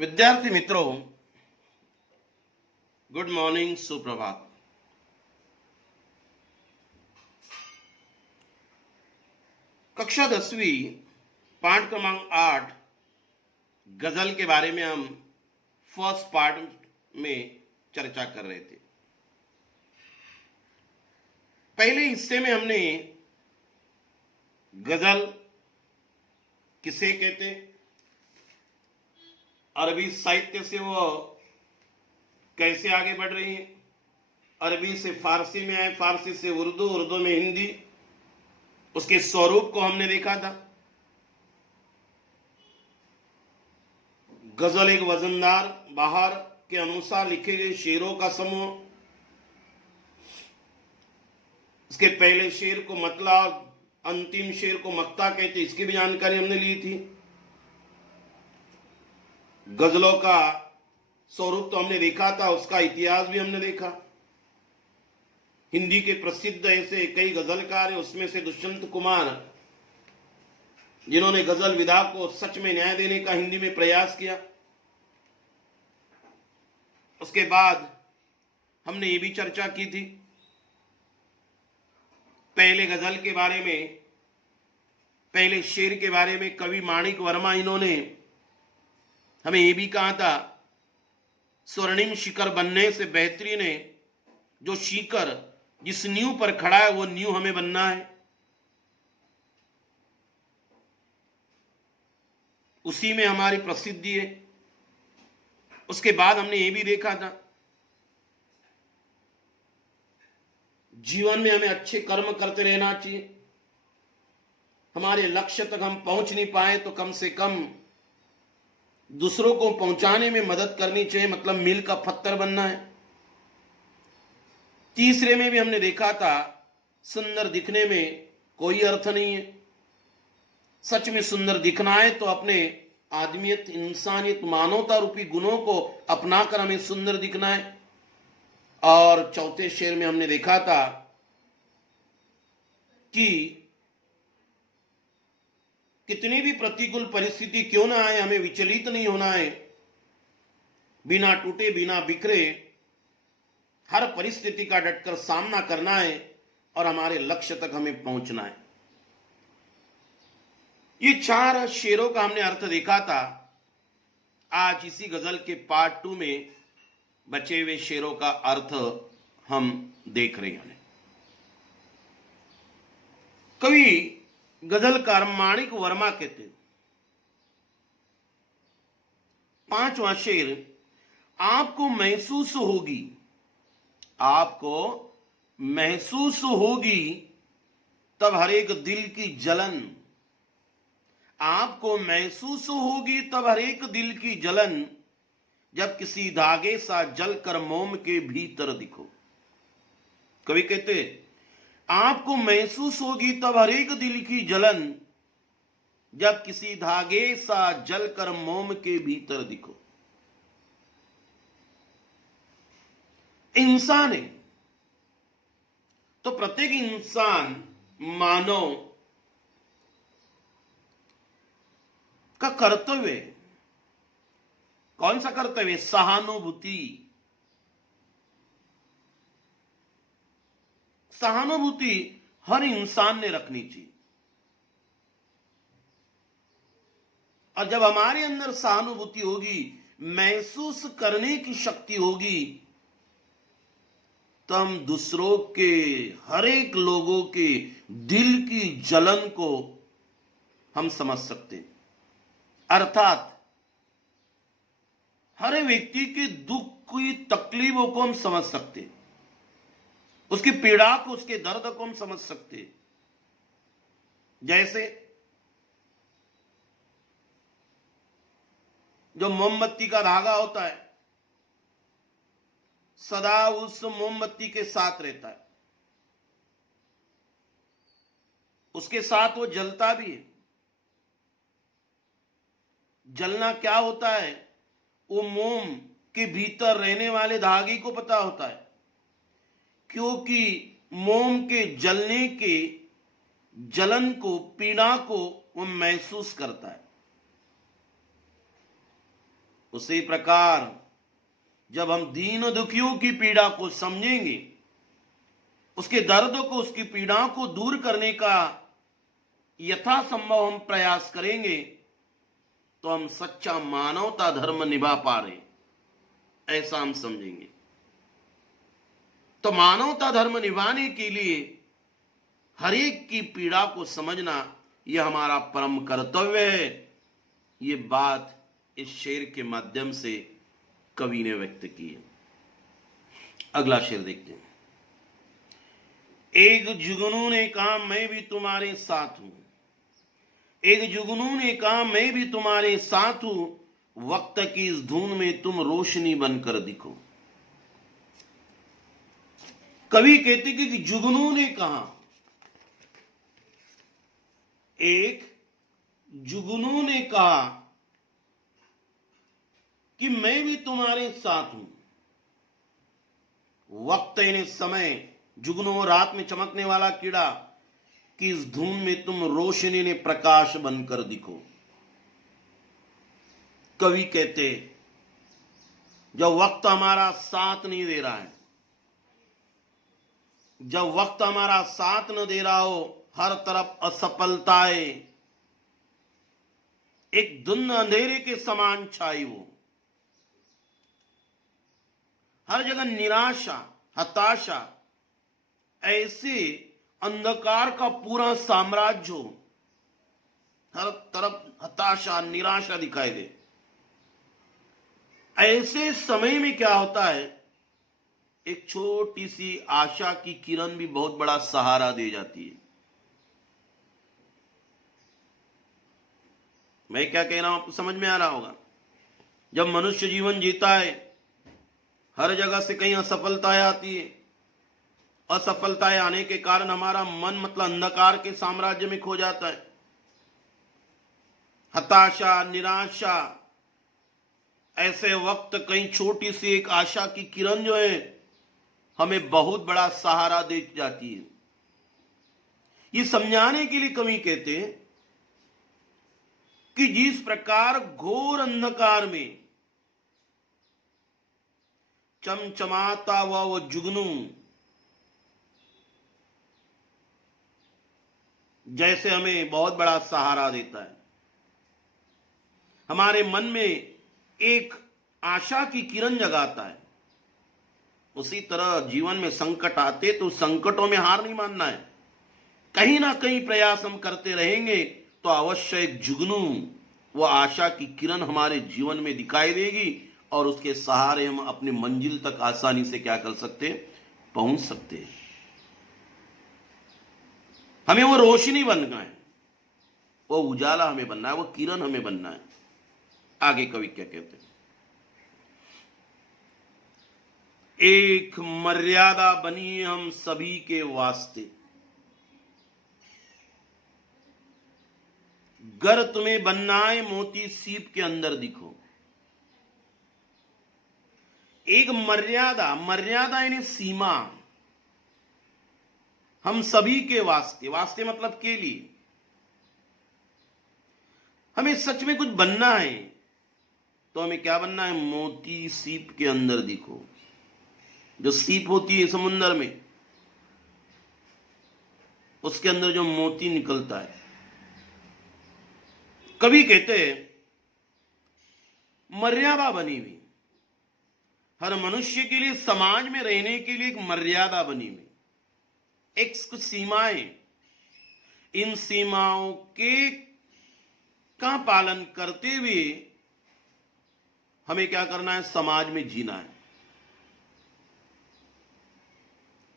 विद्यार्थी मित्रों, good morning, सुप्रभात। कक्षा 10वीं पाठ क्रमांक 8 गजल के बारे में हम फर्स्ट पार्ट में चर्चा कर रहे थे। पहले हिस्से में हमने गजल किसे कहते, अरबी साहित्य से वो कैसे आगे बढ़ रही है, अरबी से फारसी में आए, फारसी से उर्दू, उर्दू में हिंदी, उसके स्वरूप को हमने देखा था। गजल एक वजनदार बाहर के अनुसार लिखे गए शेरों का समूह। इसके पहले शेर को मतला, अंतिम शेर को मक्ता कहते, इसकी भी जानकारी हमने ली थी। गजलों का स्वरूप तो हमने देखा था, उसका इतिहास भी हमने देखा। हिंदी के प्रसिद्ध ऐसे कई गजलकार हैं, उसमें से दुष्यंत कुमार, जिन्होंने गजल विधा को सच में न्याय देने का हिंदी में प्रयास किया। उसके बाद हमने ये भी चर्चा की थी पहले गजल के बारे में, पहले शेर के बारे में कवि माणिक वर्मा, इन्होंने हमें यह भी कहा था, स्वर्णिम शिखर बनने से बेहतरीन है जो शिखर जिस नींव पर खड़ा है, वो नींव हमें बनना है। उसी में हमारी प्रसिद्धि है। उसके बाद हमने ये भी देखा था, जीवन में हमें अच्छे कर्म करते रहना चाहिए। हमारे लक्ष्य तक हम पहुंच नहीं पाए तो कम से कम दूसरों को पहुंचाने में मदद करनी चाहिए, मतलब मील का पत्थर बनना है। तीसरे में भी हमने देखा था, सुंदर दिखने में कोई अर्थ नहीं है। सच में सुंदर दिखना है तो अपने आदमियत, इंसानियत, मानवता रूपी गुणों को अपनाकर हमें सुंदर दिखना है। और चौथे शेर में हमने देखा था कि कितनी भी प्रतिकूल परिस्थिति क्यों ना आए, हमें विचलित नहीं होना है। बिना टूटे, बिना बिखरे हर परिस्थिति का डटकर सामना करना है और हमारे लक्ष्य तक हमें पहुंचना है। ये 4 शेरों का हमने अर्थ देखा था। आज इसी गजल के पार्ट 2 में बचे हुए शेरों का अर्थ हम देख रहे हैं। कवि गजलकार माणिक वर्मा कहते, 5वां शेर, आपको महसूस होगी, आपको महसूस होगी तब हर एक दिल की जलन, आपको महसूस होगी तब हर एक दिल की जलन, जब किसी धागे सा जलकर मोम के भीतर दिखो। कवि कहते, आपको महसूस होगी तब हर एक दिल की जलन, जब किसी धागे सा जलकर मोम के भीतर दिखो। इंसान है तो प्रत्येक इंसान, मानव का कर्तव्य, कौन सा कर्तव्य? सहानुभूति। सहानुभूति हर इंसान ने रखनी चाहिए। और जब हमारे अंदर सहानुभूति होगी, महसूस करने की शक्ति होगी, तो हम दूसरों के, हर एक लोगों के दिल की जलन को हम समझ सकते हैं। अर्थात हर व्यक्ति के दुख की तकलीफों को हम समझ सकते हैं, उसकी पीड़ा को, उसके दर्द को हम समझ सकते हैं। जैसे जो मोमबत्ती का धागा होता है, सदा उस मोमबत्ती के साथ रहता है, उसके साथ वो जलता भी है। जलना क्या होता है, वो मोम के भीतर रहने वाले धागे को पता होता है, क्योंकि मोम के जलने के जलन को, पीड़ा को वो महसूस करता है। उसी प्रकार जब हम दीन दुखियों की पीड़ा को समझेंगे, उसके दर्द को, उसकी पीड़ा को दूर करने का यथासंभव हम प्रयास करेंगे, तो हम सच्चा मानवता धर्म निभा पा रहे, ऐसा हम समझेंगे। तो मानवता धर्म निभाने के लिए हर एक की पीड़ा को समझना यह हमारा परम कर्तव्य है। ये बात इस शेर के माध्यम से कवि ने व्यक्त की है। अगला शेर देखते हैं। एक जुगनू ने कहा मैं भी तुम्हारे साथ हूं, एक जुगनू ने कहा मैं भी तुम्हारे साथ हूं, वक्त की इस धुन में तुम रोशनी बनकर दिखो। कवि कहते कि जुगनू ने कहा, एक जुगनू ने कहा कि मैं भी तुम्हारे साथ हूं। वक्त यानी समय, जुगनू रात में चमकने वाला कीड़ा, कि इस धुन में तुम रोशनी ने प्रकाश बनकर दिखो। कवि कहते जब वक्त हमारा साथ नहीं दे रहा है, जब वक्त हमारा साथ न दे रहा हो, हर तरफ असफलताएं एक धुंध अंधेरे के समान छाई हो, हर जगह निराशा, हताशा, ऐसे अंधकार का पूरा साम्राज्य हो, हर तरफ हताशा, निराशा दिखाई दे, ऐसे समय में क्या होता है, एक छोटी सी आशा की किरण भी बहुत बड़ा सहारा दे जाती है। मैं क्या कह रहा हूं आपको समझ में आ रहा होगा। जब मनुष्य जीवन जीता है, हर जगह से कहीं असफलताएं आती है, असफलताएं आने के कारण हमारा मन मतलब अंधकार के साम्राज्य में खो जाता है। हताशा, निराशा, ऐसे वक्त कहीं छोटी सी एक आशा की किरण जो है हमें बहुत बड़ा सहारा दे जाती है। ये समझाने के लिए कवि कहते हैं कि जिस प्रकार घोर अंधकार में चमचमाता हुआ वो जुगनू जैसे हमें बहुत बड़ा सहारा देता है, हमारे मन में एक आशा की किरण जगाता है, उसी तरह जीवन में संकट आते तो संकटों में हार नहीं मानना है। कहीं ना कहीं प्रयास हम करते रहेंगे तो अवश्य एक जुगनू, वो आशा की किरण हमारे जीवन में दिखाई देगी और उसके सहारे हम अपनी मंजिल तक आसानी से क्या कर सकते हैं, पहुंच सकते हैं। हमें वो रोशनी बनना है, वो उजाला हमें बनना है, वो किरण हमें बनना है। आगे कवि क्या कहते हैं, एक मर्यादा बनी हम सभी के वास्ते, गर तुम्हें बनना है मोती सीप के अंदर दिखो। एक मर्यादा, मर्यादा यानी सीमा, हम सभी के वास्ते, वास्ते मतलब के लिए, हमें सच में कुछ बनना है तो हमें क्या बनना है, मोती सीप के अंदर दिखो। जो सीप होती है समुद्र में, उसके अंदर जो मोती निकलता है। कभी कहते हैं मर्यादा बनी हुई, हर मनुष्य के लिए समाज में रहने के लिए एक मर्यादा बनी हुई, एक कुछ सीमाएं, इन सीमाओं के का पालन करते हुए हमें क्या करना है, समाज में जीना है।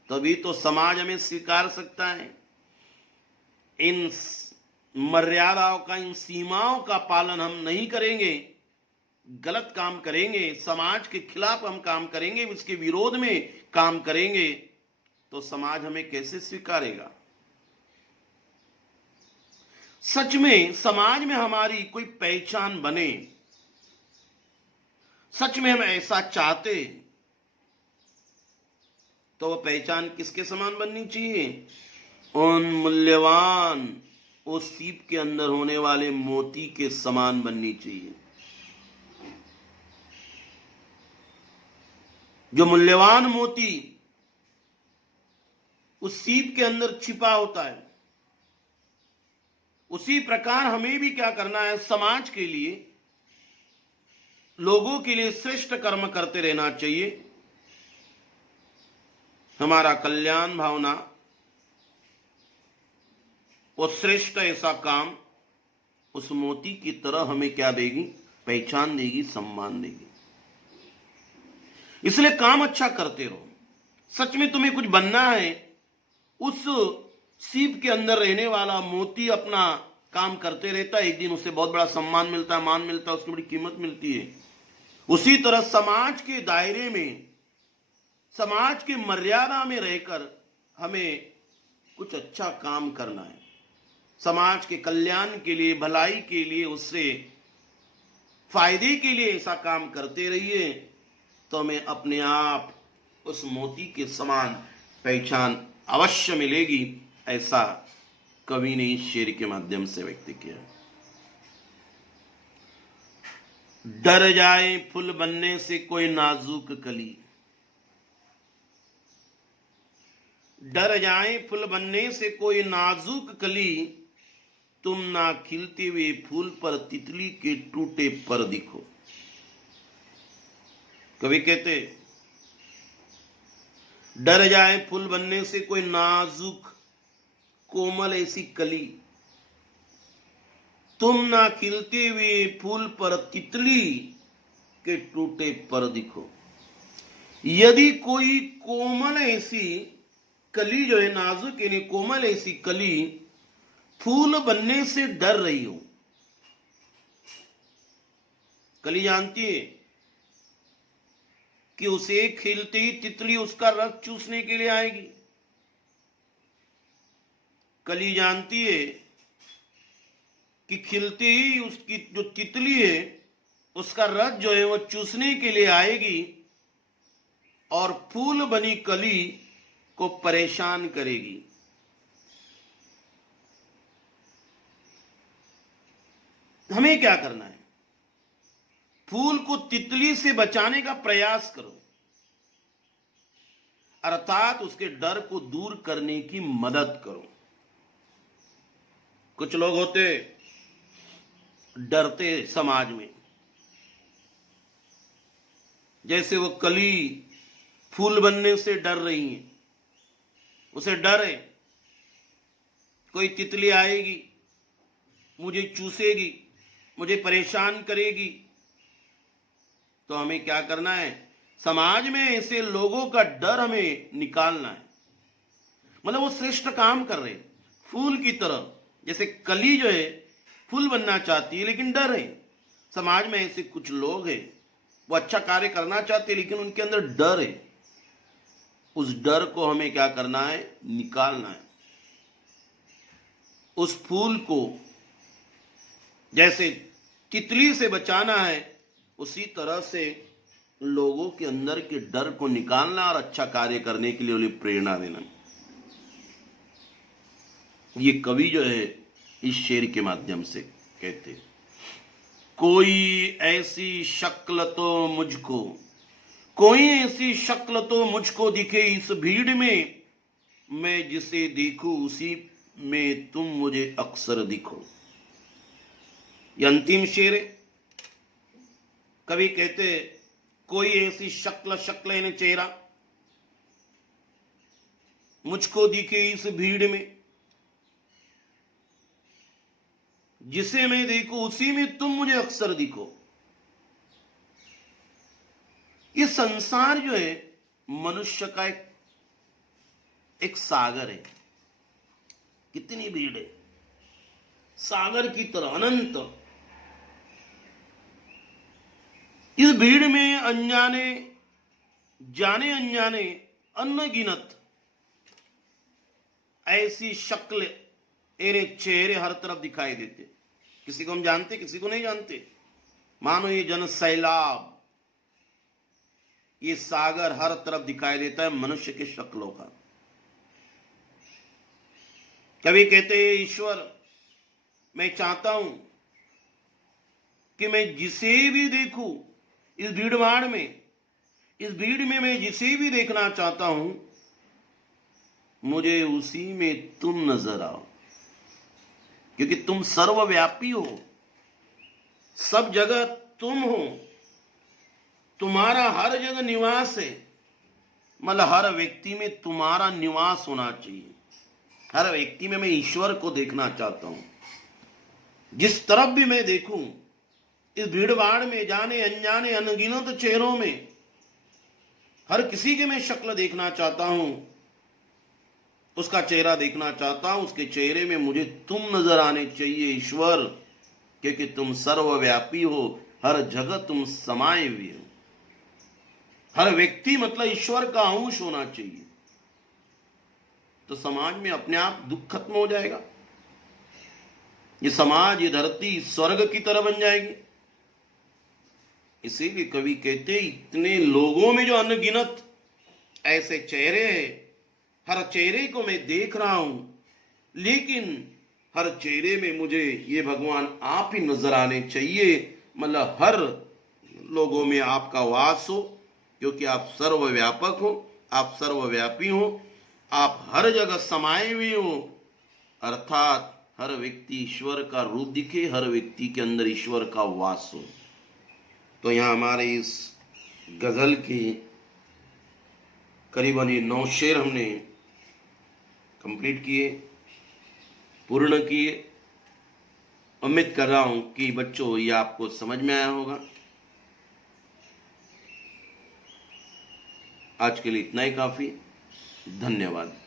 तभी तो समाज हमें स्वीकार सकता है। इन मर्यादाओं का, इन सीमाओं का पालन हम नहीं करेंगे, गलत काम करेंगे, समाज के खिलाफ हम काम करेंगे, इसके विरोध में काम करेंगे, तो समाज हमें कैसे स्वीकारेगा। सच में समाज में हमारी कोई पहचान बने, सच में हम ऐसा चाहते, तो वह पहचान किसके समान बननी चाहिए, उन मूल्यवान, उस सीप के अंदर होने वाले मोती के समान बननी चाहिए। जो मूल्यवान मोती उस सीप के अंदर छिपा होता है, उसी प्रकार हमें भी क्या करना है, समाज के लिए, लोगों के लिए श्रेष्ठ कर्म करते रहना चाहिए। हमारा कल्याण भावना वो श्रेष्ठ ऐसा काम उस मोती की तरह हमें क्या देगी, पहचान देगी, सम्मान देगी। इसलिए काम अच्छा करते रहो। सच में तुम्हें कुछ बनना है, उस सीप के अंदर रहने वाला मोती अपना काम करते रहता है, एक दिन उसे बहुत बड़ा सम्मान मिलता है, मान मिलता है, उसकी बड़ी कीमत मिलती है। उसी तरह समाज के दायरे में, समाज की मर्यादा में रहकर हमें कुछ अच्छा काम करना है, समाज के कल्याण के लिए, भलाई के लिए, उससे फायदे के लिए ऐसा काम करते रहिए, तो हमें अपने आप उस मोती के समान पहचान अवश्य मिलेगी। ऐसा कवि ने इस शेर के माध्यम से व्यक्त किया। डर जाए फूल बनने से कोई नाजुक कली, डर जाए फूल बनने से कोई नाजुक कली, तुम ना खिलते हुए फूल पर तितली के टूटे पर दिखो। कवि कहते, डर जाए फूल बनने से कोई नाजुक कोमल ऐसी कली, तुम ना खिलते हुए फूल पर तितली के टूटे पर दिखो। यदि कोई कोमल ऐसी कली जो है, नाजुक यानी कोमल ऐसी कली फूल बनने से डर रही हो, कली जानती है कि उसे खिलते ही तितली उसका रस चूसने के लिए आएगी, कली जानती है कि खिलते ही उसकी जो तितली है उसका रस जो है वो चूसने के लिए आएगी और फूल बनी कली को परेशान करेगी। हमें क्या करना है, फूल को तितली से बचाने का प्रयास करो, अर्थात उसके डर को दूर करने की मदद करो। कुछ लोग होते डरते समाज में, जैसे वो कली फूल बनने से डर रही है, उसे डर है कोई तितली आएगी, मुझे चूसेगी, मुझे परेशान करेगी। तो हमें क्या करना है, समाज में ऐसे लोगों का डर हमें निकालना है। मतलब वो श्रेष्ठ काम कर रहे, फूल की तरह, जैसे कली जो है फूल बनना चाहती है लेकिन डर है। समाज में ऐसे कुछ लोग हैं, वो अच्छा कार्य करना चाहते हैं लेकिन उनके अंदर डर है। उस डर को हमें क्या करना है, निकालना है। उस फूल को जैसे तितली से बचाना है, उसी तरह से लोगों के अंदर के डर को निकालना और अच्छा कार्य करने के लिए उन्हें प्रेरणा देना। ये कवि जो है इस शेर के माध्यम से कहते, कोई ऐसी शक्ल तो मुझको, कोई ऐसी शक्ल तो मुझको दिखे इस भीड़ में, मैं जिसे देखूं उसी में तुम मुझे अक्सर दिखो। यह अंतिम शेर है। कवि कहते, कोई ऐसी शक्ल, शक्ल यानी चेहरा, मुझको दिखे इस भीड़ में, जिसे मैं देखूं उसी में तुम मुझे अक्सर दिखो। ये संसार जो है मनुष्य का एक सागर है। कितनी भीड़ है, सागर की तरह अनंत। इस भीड़ में अनजाने, जाने अनजाने, अनगिनत ऐसी शक्ल एरे चेहरे हर तरफ दिखाई देते। किसी को हम जानते, किसी को नहीं जानते। मानो ये जन सैलाब, ये सागर हर तरफ दिखाई देता है मनुष्य के शक्लों का। कभी कहते हैं, ईश्वर मैं चाहता हूं कि मैं जिसे भी देखूं इस भीड़ भाड़ में, इस भीड़ में मैं जिसे भी देखना चाहता हूं, मुझे उसी में तुम नजर आओ, क्योंकि तुम सर्वव्यापी हो, सब जगह तुम हो, तुम्हारा हर जगह निवास है। मतलब हर व्यक्ति में तुम्हारा निवास होना चाहिए। हर व्यक्ति में मैं ईश्वर को देखना चाहता हूं। जिस तरफ भी मैं देखूं, इस भीड़ भाड़ में, जाने अनजाने अनगिनत चेहरों में, हर किसी के मैं शक्ल देखना चाहता हूं, उसका चेहरा देखना चाहता हूं। उसके चेहरे में मुझे तुम नजर आने चाहिए ईश्वर, क्योंकि तुम सर्वव्यापी हो, हर जगह तुम समाये हुए हो। हर व्यक्ति मतलब ईश्वर का अंश होना चाहिए, तो समाज में अपने आप दुख खत्म हो जाएगा। ये समाज, ये धरती स्वर्ग की तरह बन जाएगी। इसीलिए कवि कहते, इतने लोगों में जो अनगिनत ऐसे चेहरे हैं, हर चेहरे को मैं देख रहा हूं, लेकिन हर चेहरे में मुझे ये भगवान आप ही नजर आने चाहिए। मतलब हर लोगों में आपका वास हो, क्योंकि आप सर्वव्यापक हो, आप सर्वव्यापी हो, आप हर जगह समाये हुए हो। अर्थात हर व्यक्ति ईश्वर का रूप दिखे, हर व्यक्ति के अंदर ईश्वर का वास हो। तो यहाँ हमारे इस गजल के करीबन ये 9 शेर हमने कंप्लीट किए, पूर्ण किए। उम्मीद कर रहा हूं कि बच्चों ये आपको समझ में आया होगा। आज के लिए इतना ही काफी। धन्यवाद।